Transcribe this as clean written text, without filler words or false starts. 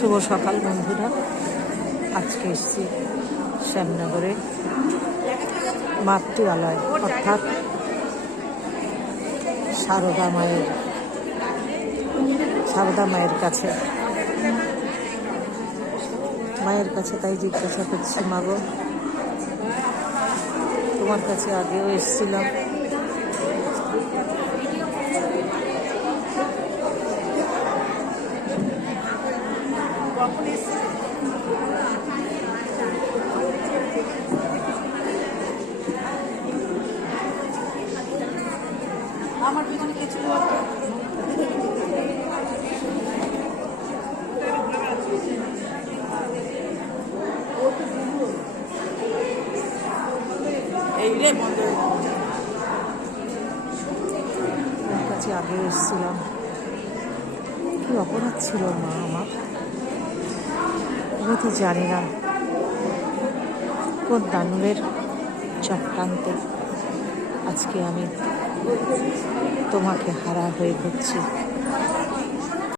শুভ সকাল বন্ধুরা। আজকে এসেছি শ্যামনগরে মাতৃআলয় অর্থাৎ সারদা মায়ের কাছে তাই জিজ্ঞাসা করছি, মাগো তোমার কাছে আগেও এসেছিলাম, আমার পিছনে কিছু ওর কাছে আগেও এসেছিলাম। কি অপরাধ ছিল মা আমার, আমি তো জানি না কোন দানবের চক্রান্তে আজকে আমি তোমাকে হারা হয়ে ঘুরছি।